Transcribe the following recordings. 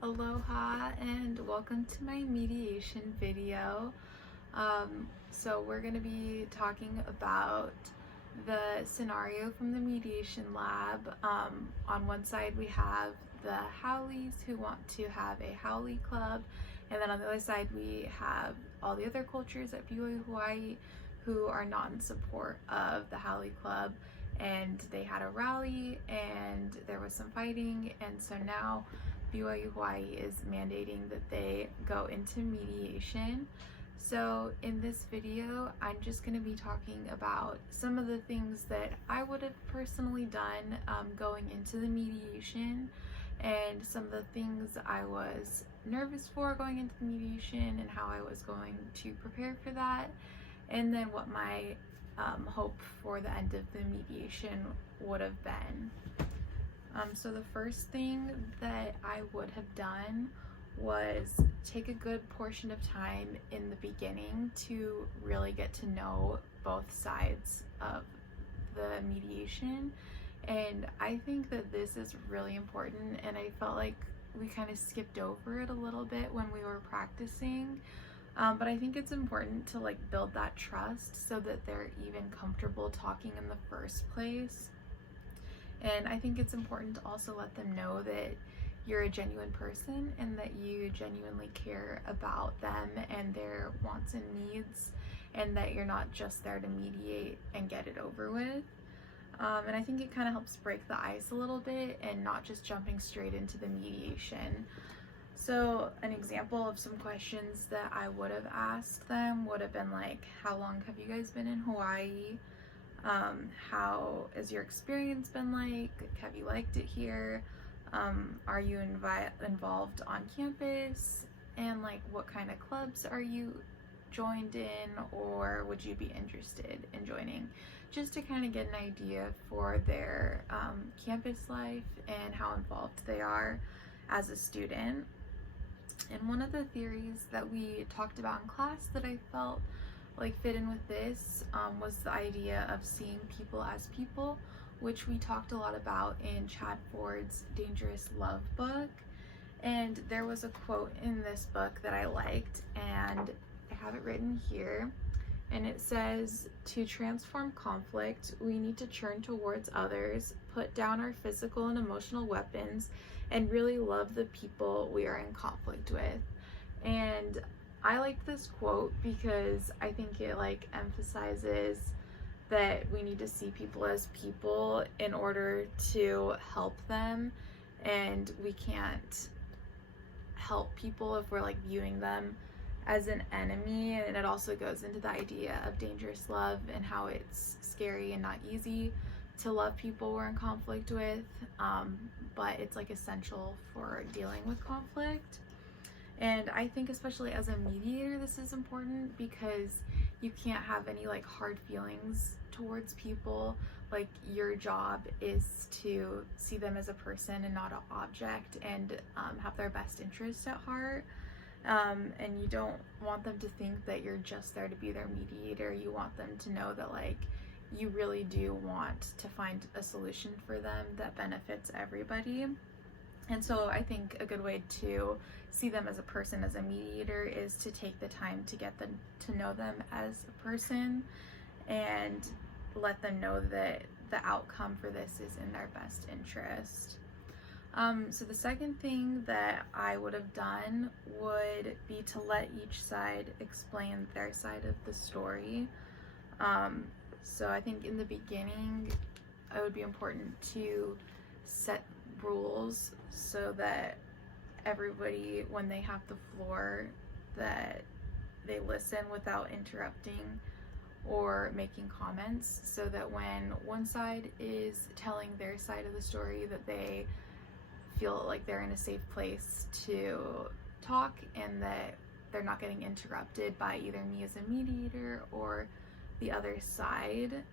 Aloha and welcome to my mediation video. So we're going to be talking about the scenario from the mediation lab. On one side we have the Howleys who want to have a Howley club, and then on the other side we have all the other cultures at BYU Hawaii who are not in support of the Howley club, and they had a rally and there was some fighting, and so now BYU Hawaii is mandating that they go into mediation. So in this video, I'm just going to be talking about some of the things that I would have personally done going into the mediation, and some of the things I was nervous for going into the mediation and how I was going to prepare for that, and then what my hope for the end of the mediation would have been. So the first thing that I would have done was take a good portion of time in the beginning to really get to know both sides of the mediation. And I think that this is really important, and I felt like we kind of skipped over it a little bit when we were practicing. But I think it's important to build that trust so that they're even comfortable talking in the first place. And I think it's important to also let them know that you're a genuine person and that you genuinely care about them and their wants and needs, and that you're not just there to mediate and get it over with. And I think it kind of helps break the ice a little bit and not just jumping straight into the mediation. So an example of some questions that I would have asked them would have been like, how long have you guys been in Hawaii? How has your experience been like? Have you liked it here? Are you involved on campus? And what kind of clubs are you joined in, or would you be interested in joining? Just to kind of get an idea for their campus life and how involved they are as a student. And one of the theories that we talked about in class that I felt fit in with this was the idea of seeing people as people, which we talked a lot about in Chad Ford's Dangerous Love book. And there was a quote in this book that I liked, and I have it written here, and it says, "To transform conflict, we need to turn towards others, put down our physical and emotional weapons, and really love the people we are in conflict with." And I like this quote because I think it emphasizes that we need to see people as people in order to help them, and we can't help people if we're viewing them as an enemy. And it also goes into the idea of dangerous love and how it's scary and not easy to love people we're in conflict with, but it's essential for dealing with conflict. And I think especially as a mediator, this is important because you can't have any hard feelings towards people. Your job is to see them as a person and not an object, and have their best interest at heart. And you don't want them to think that you're just there to be their mediator. You want them to know that you really do want to find a solution for them that benefits everybody. And so I think a good way to see them as a person, as a mediator, is to take the time to get them to know them as a person and let them know that the outcome for this is in their best interest. So the second thing that I would have done would be to let each side explain their side of the story. So I think in the beginning, it would be important to set rules so that everybody, when they have the floor, that they listen without interrupting or making comments, so that when one side is telling their side of the story, that they feel like they're in a safe place to talk and that they're not getting interrupted by either me as a mediator or the other side.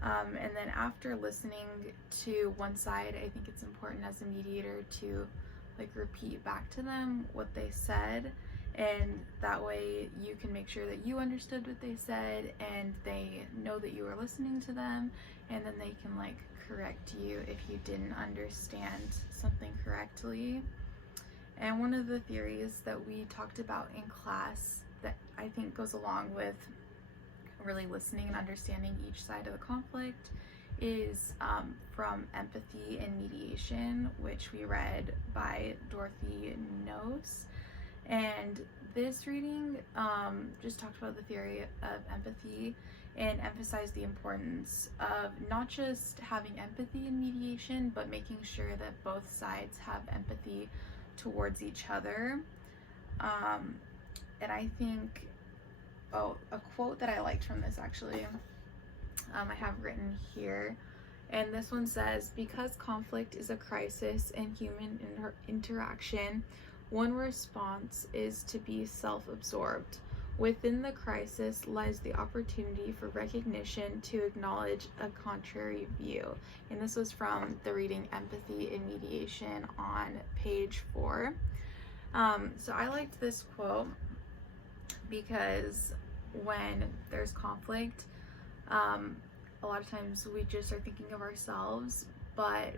And then after listening to one side, I think it's important as a mediator to repeat back to them what they said, and that way you can make sure that you understood what they said and they know that you were listening to them, and then they can correct you if you didn't understand something correctly. And one of the theories that we talked about in class that I think goes along with really listening and understanding each side of the conflict is from Empathy and Mediation, which we read by Dorothy Nose. And this reading just talked about the theory of empathy and emphasized the importance of not just having empathy in mediation, but making sure that both sides have empathy towards each other. And I think, a quote that I liked from this actually, I have written here, and this one says, "Because conflict is a crisis in human interaction, one response is to be self-absorbed. Within the crisis lies the opportunity for recognition to acknowledge a contrary view." And this was from the reading Empathy in Mediation on page 4. So I liked this quote because when there's conflict, a lot of times we just are thinking of ourselves, but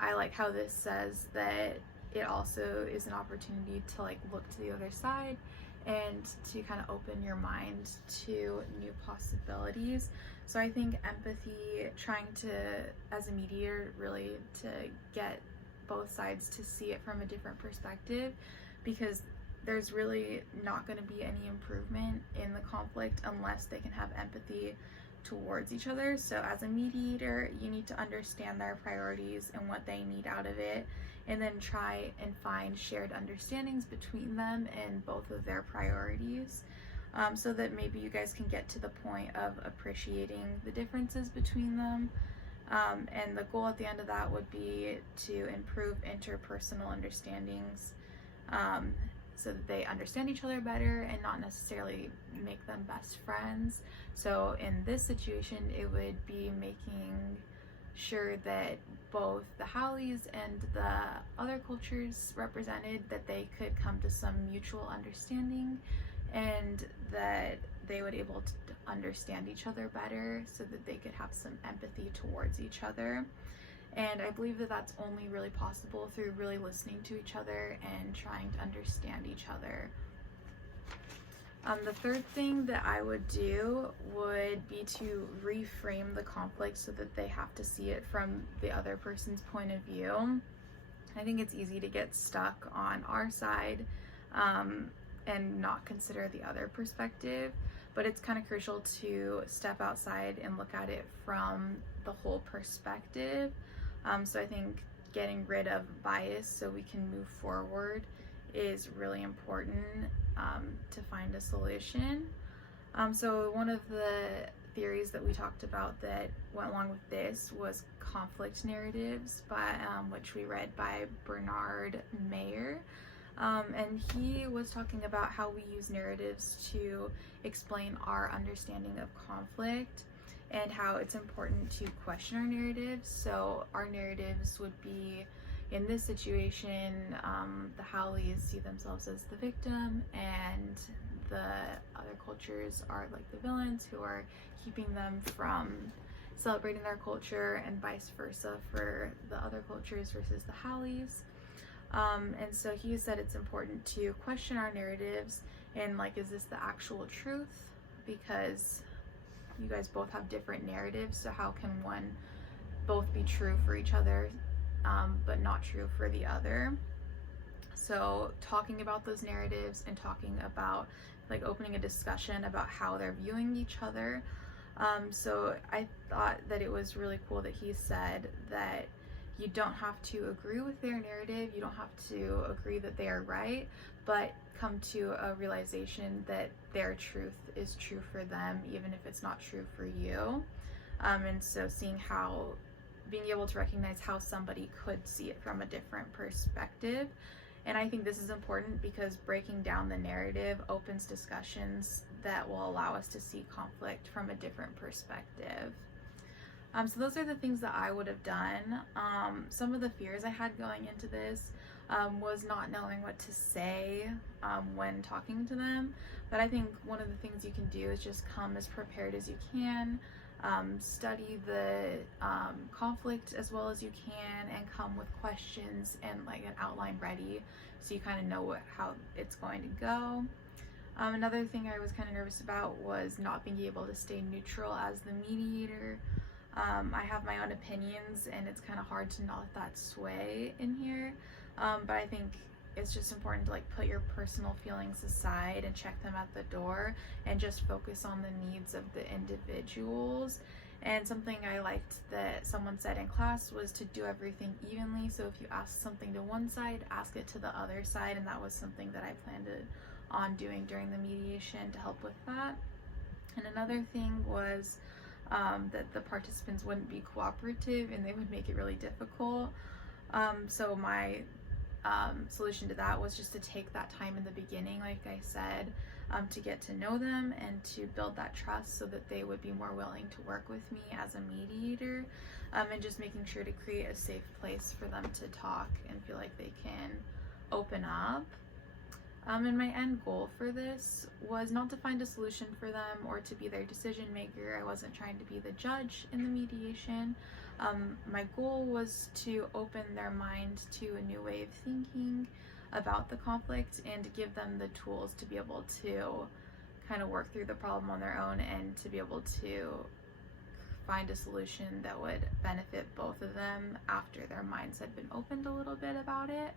I like how this says that it also is an opportunity to like look to the other side and to kind of open your mind to new possibilities. So I think empathy, trying to, as a mediator, really to get both sides to see it from a different perspective, because there's really not going to be any improvement in the conflict unless they can have empathy towards each other. So as a mediator, you need to understand their priorities and what they need out of it, and then try and find shared understandings between them and both of their priorities, so that maybe you guys can get to the point of appreciating the differences between them. And the goal at the end of that would be to improve interpersonal understandings, so that they understand each other better and not necessarily make them best friends. So in this situation, it would be making sure that both the Howleys and the other cultures represented, that they could come to some mutual understanding and that they would be able to understand each other better so that they could have some empathy towards each other. And I believe that that's only really possible through really listening to each other and trying to understand each other. The third thing that I would do would be to reframe the conflict so that they have to see it from the other person's point of view. I think it's easy to get stuck on our side and not consider the other perspective, but it's kind of crucial to step outside and look at it from the whole perspective. So I think getting rid of bias so we can move forward is really important to find a solution. So one of the theories that we talked about that went along with this was conflict narratives, which we read by Bernard Mayer. And he was talking about how we use narratives to explain our understanding of conflict and how it's important to question our narratives. So our narratives would be, in this situation, the Howleys see themselves as the victim and the other cultures are like the villains who are keeping them from celebrating their culture, and vice versa for the other cultures versus the Howleys. And so he said it's important to question our narratives and like, is this the actual truth? Because you guys both have different narratives, so how can one both be true for each other but not true for the other? So talking about those narratives and talking about like opening a discussion about how they're viewing each other. So I thought that it was really cool that he said that you don't have to agree with their narrative, you don't have to agree that they are right, but come to a realization that their truth is true for them, even if it's not true for you. And so being able to recognize how somebody could see it from a different perspective. And I think this is important because breaking down the narrative opens discussions that will allow us to see conflict from a different perspective. So those are the things that I would have done. Some of the fears I had going into this was not knowing what to say when talking to them. But I think one of the things you can do is just come as prepared as you can. study the conflict as well as you can, and come with questions and like an outline ready so you kind of know how it's going to go. Another thing I was kind of nervous about was not being able to stay neutral as the mediator. I have my own opinions, and it's kind of hard to not let that sway in here, but I think it's just important to like put your personal feelings aside and check them at the door and just focus on the needs of the individuals. And something I liked that someone said in class was to do everything evenly. So if you ask something to one side, ask it to the other side, and that was something that I planned on doing during the mediation to help with that. And another thing was that the participants wouldn't be cooperative and they would make it really difficult. So my solution to that was just to take that time in the beginning, like I said, to get to know them and to build that trust so that they would be more willing to work with me as a mediator, and just making sure to create a safe place for them to talk and feel like they can open up. And my end goal for this was not to find a solution for them or to be their decision maker. I wasn't trying to be the judge in the mediation. My goal was to open their mind to a new way of thinking about the conflict and to give them the tools to be able to kind of work through the problem on their own and to be able to find a solution that would benefit both of them after their minds had been opened a little bit about it.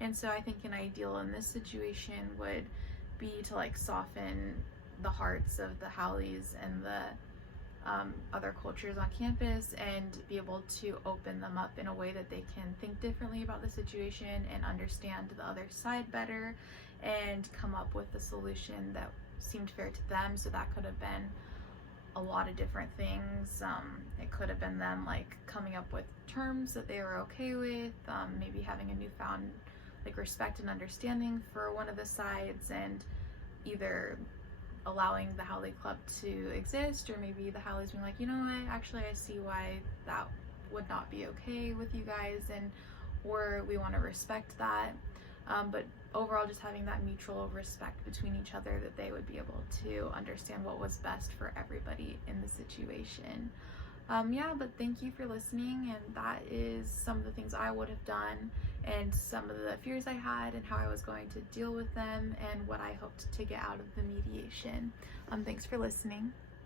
And so I think an ideal in this situation would be to like soften the hearts of the Howleys and the other cultures on campus and be able to open them up in a way that they can think differently about the situation and understand the other side better and come up with a solution that seemed fair to them. So that could have been a lot of different things. It could have been them like coming up with terms that they were okay with, maybe having a newfound like respect and understanding for one of the sides, and either allowing the Howley Club to exist, or maybe the Howleys being like, you know what, actually I see why that would not be okay with you guys, and or we want to respect that. But overall, just having that mutual respect between each other, that they would be able to understand what was best for everybody in the situation. Yeah, but thank you for listening, and that is some of the things I would have done and some of the fears I had and how I was going to deal with them and what I hoped to get out of the mediation. Thanks for listening.